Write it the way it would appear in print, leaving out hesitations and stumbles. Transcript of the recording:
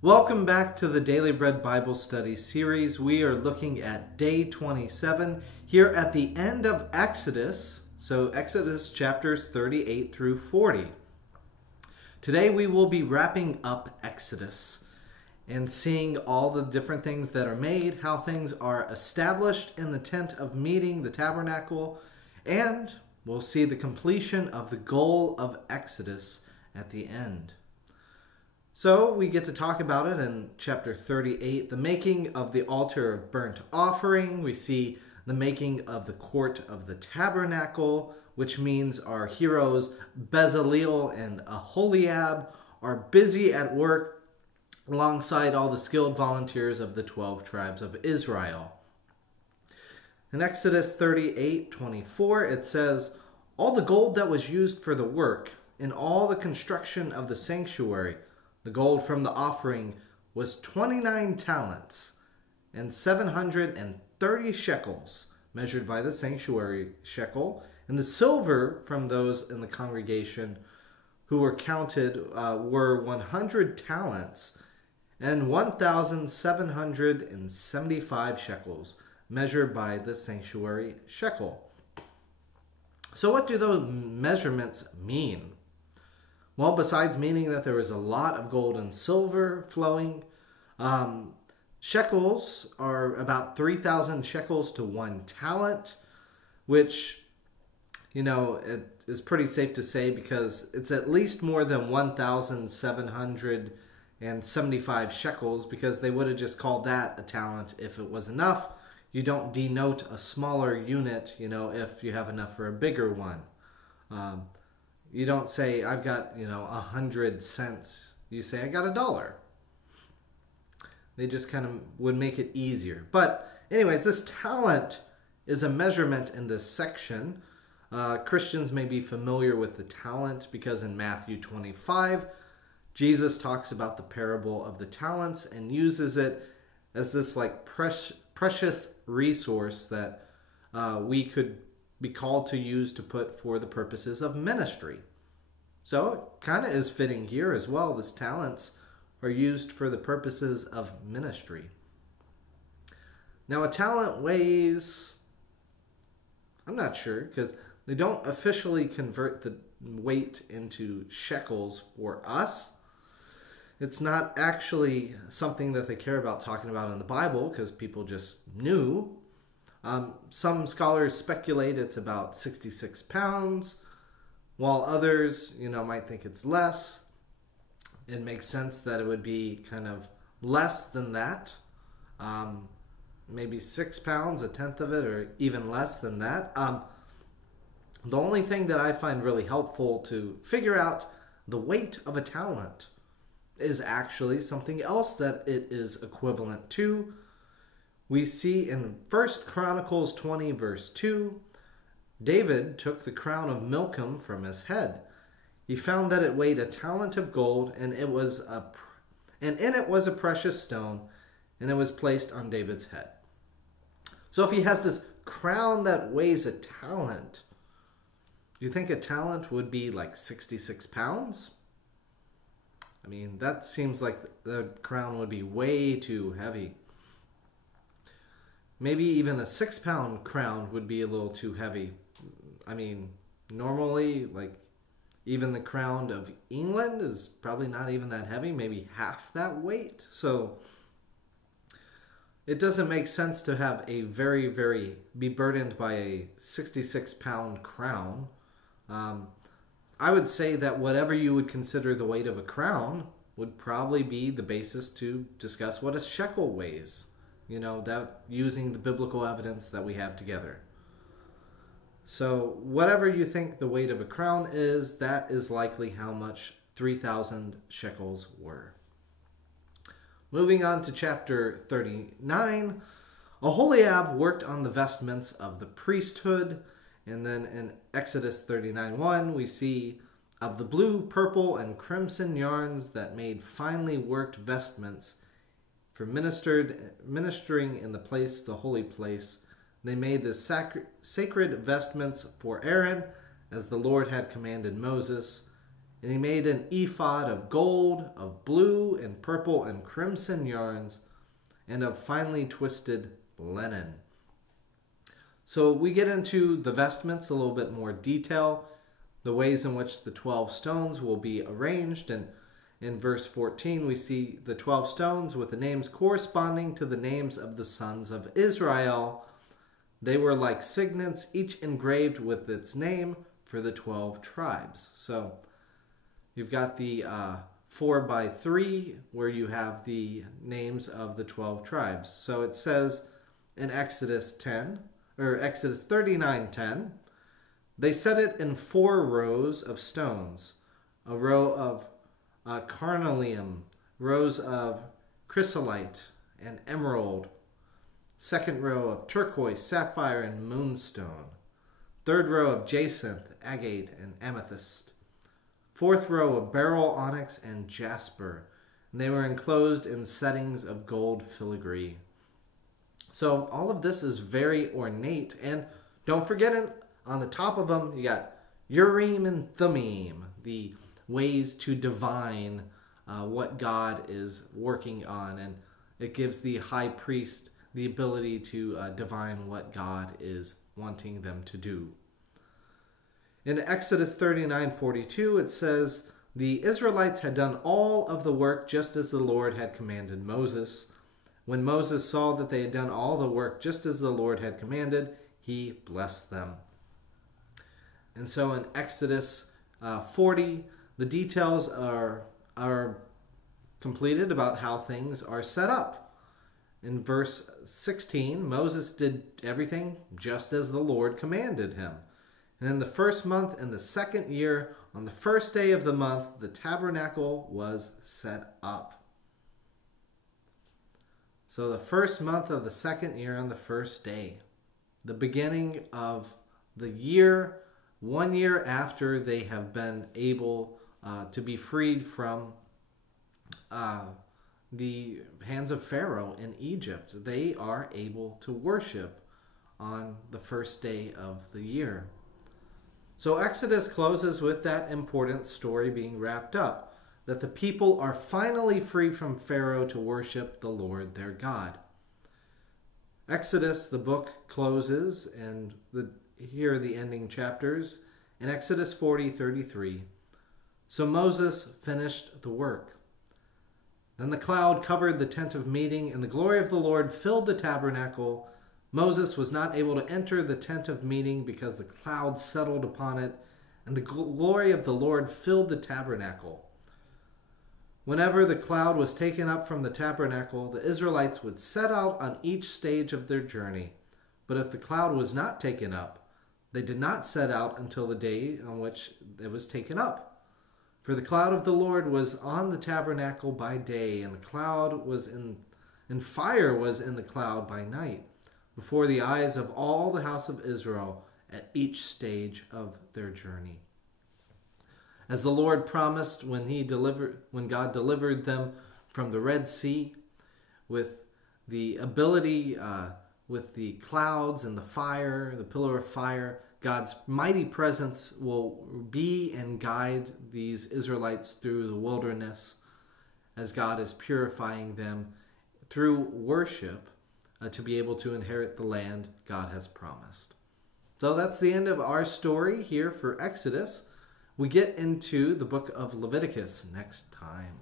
Welcome back to the Daily Bread Bible Study series. We are looking at day 27 here at the end of Exodus. So Exodus chapters 38 through 40. Today we will be wrapping up Exodus and seeing all the different things that are made, how things are established in the tent of meeting, the tabernacle, and we'll see the completion of the goal of Exodus at the end. So we get to talk about it in chapter 38, the making of the altar of burnt offering. We see the making of the court of the tabernacle, which means our heroes Bezaleel and Aholiab are busy at work alongside all the skilled volunteers of the 12 tribes of Israel. In Exodus 38:24, it says, "All the gold that was used for the work in all the construction of the sanctuary, the gold from the offering, was 29 talents and 730 shekels, measured by the sanctuary shekel. And the silver from those in the congregation who were counted were 100 talents and 1,775 shekels, measured by the sanctuary shekel." So what do those measurements mean? Well, besides meaning that there was a lot of gold and silver flowing, shekels are about 3,000 shekels to 1 talent, which, it is pretty safe to say because it's at least more than 1,775 shekels, because they would have just called that a talent if it was enough. You don't denote a smaller unit, if you have enough for a bigger one. You don't say, I've got, 100 cents. You say, I got $1. They just kind of would make it easier. But anyways, this talent is a measurement in this section. Christians may be familiar with the talent because in Matthew 25, Jesus talks about the parable of the talents and uses it as this precious resource that we could be called to use to put for the purposes of ministry. So it kind of is fitting here as well. These talents are used for the purposes of ministry. Now a talent weighs, I'm not sure, because they don't officially convert the weight into shekels for us. It's not actually something that they care about talking about in the Bible because people just knew. Some scholars speculate it's about 66 pounds, while others, might think it's less. It makes sense that it would be kind of less than that. Maybe 6 pounds, a tenth of it, or even less than that. The only thing that I find really helpful to figure out the weight of a talent is actually something else that it is equivalent to. We see in 1 Chronicles 20, verse 2, David took the crown of Milcom from his head. He found that it weighed a talent of gold, and in it was a precious stone, and it was placed on David's head. So if he has this crown that weighs a talent, do you think a talent would be like 66 pounds? I mean, that seems like the crown would be way too heavy. Maybe even a 6-pound crown would be a little too heavy. I mean, normally, even the crown of England is probably not even that heavy, maybe half that weight. So it doesn't make sense to have be burdened by a 66-pound crown. I would say that whatever you would consider the weight of a crown would probably be the basis to discuss what a shekel weighs. That using the biblical evidence that we have together. So whatever you think the weight of a crown is, that is likely how much 3,000 shekels were. Moving on to chapter 39, Aholiab worked on the vestments of the priesthood. And then in Exodus 39:1, we see of the blue, purple, and crimson yarns that made finely worked vestments for ministering in the holy place. They made the sacred vestments for Aaron, as the Lord had commanded Moses, And he made an ephod of gold, of blue and purple and crimson yarns, and of finely twisted linen. So we get into the vestments a little bit more detail, the ways in which the 12 stones will be arranged. And in verse 14, we see the 12 stones with the names corresponding to the names of the sons of Israel. They were like signets, each engraved with its name for the 12 tribes. So you've got the 4x3 where you have the names of the 12 tribes. So it says in Exodus 39:10, they set it in 4 rows of stones, a row of carnelian, rows of chrysolite and emerald, second row of turquoise, sapphire, and moonstone, third row of jacinth, agate, and amethyst, fourth row of beryl, onyx, and jasper, and they were enclosed in settings of gold filigree. So all of this is very ornate, and don't forget on the top of them you got Urim and Thummim, the ways to divine what God is working on, and it gives the high priest the ability to divine what God is wanting them to do. In Exodus 39:42, it says, the Israelites had done all of the work just as the Lord had commanded Moses. When Moses saw that they had done all the work just as the Lord had commanded, he blessed them. And so in Exodus 40, the details are completed about how things are set up. In verse 16, Moses did everything just as the Lord commanded him. And in the first month in the second year, on the first day of the month, the tabernacle was set up. So the first month of the second year on the first day, the beginning of the year, 1 year after they have been able to be freed from the hands of Pharaoh in Egypt, they are able to worship on the first day of the year. So Exodus closes with that important story being wrapped up, that the people are finally free from Pharaoh to worship the Lord their God. Exodus, the book closes, and here are the ending chapters. In Exodus 40:33, so Moses finished the work. Then the cloud covered the tent of meeting, and the glory of the Lord filled the tabernacle. Moses was not able to enter the tent of meeting because the cloud settled upon it, and the glory of the Lord filled the tabernacle. Whenever the cloud was taken up from the tabernacle, the Israelites would set out on each stage of their journey. But if the cloud was not taken up, they did not set out until the day on which it was taken up. For the cloud of the Lord was on the tabernacle by day, and the cloud was and fire was in the cloud by night, before the eyes of all the house of Israel at each stage of their journey. As the Lord promised when God delivered them from the Red Sea, with the ability, with the clouds and the fire, the pillar of fire, God's mighty presence will be and guide these Israelites through the wilderness as God is purifying them through worship to be able to inherit the land God has promised. So that's the end of our story here for Exodus. We get into the book of Leviticus next time.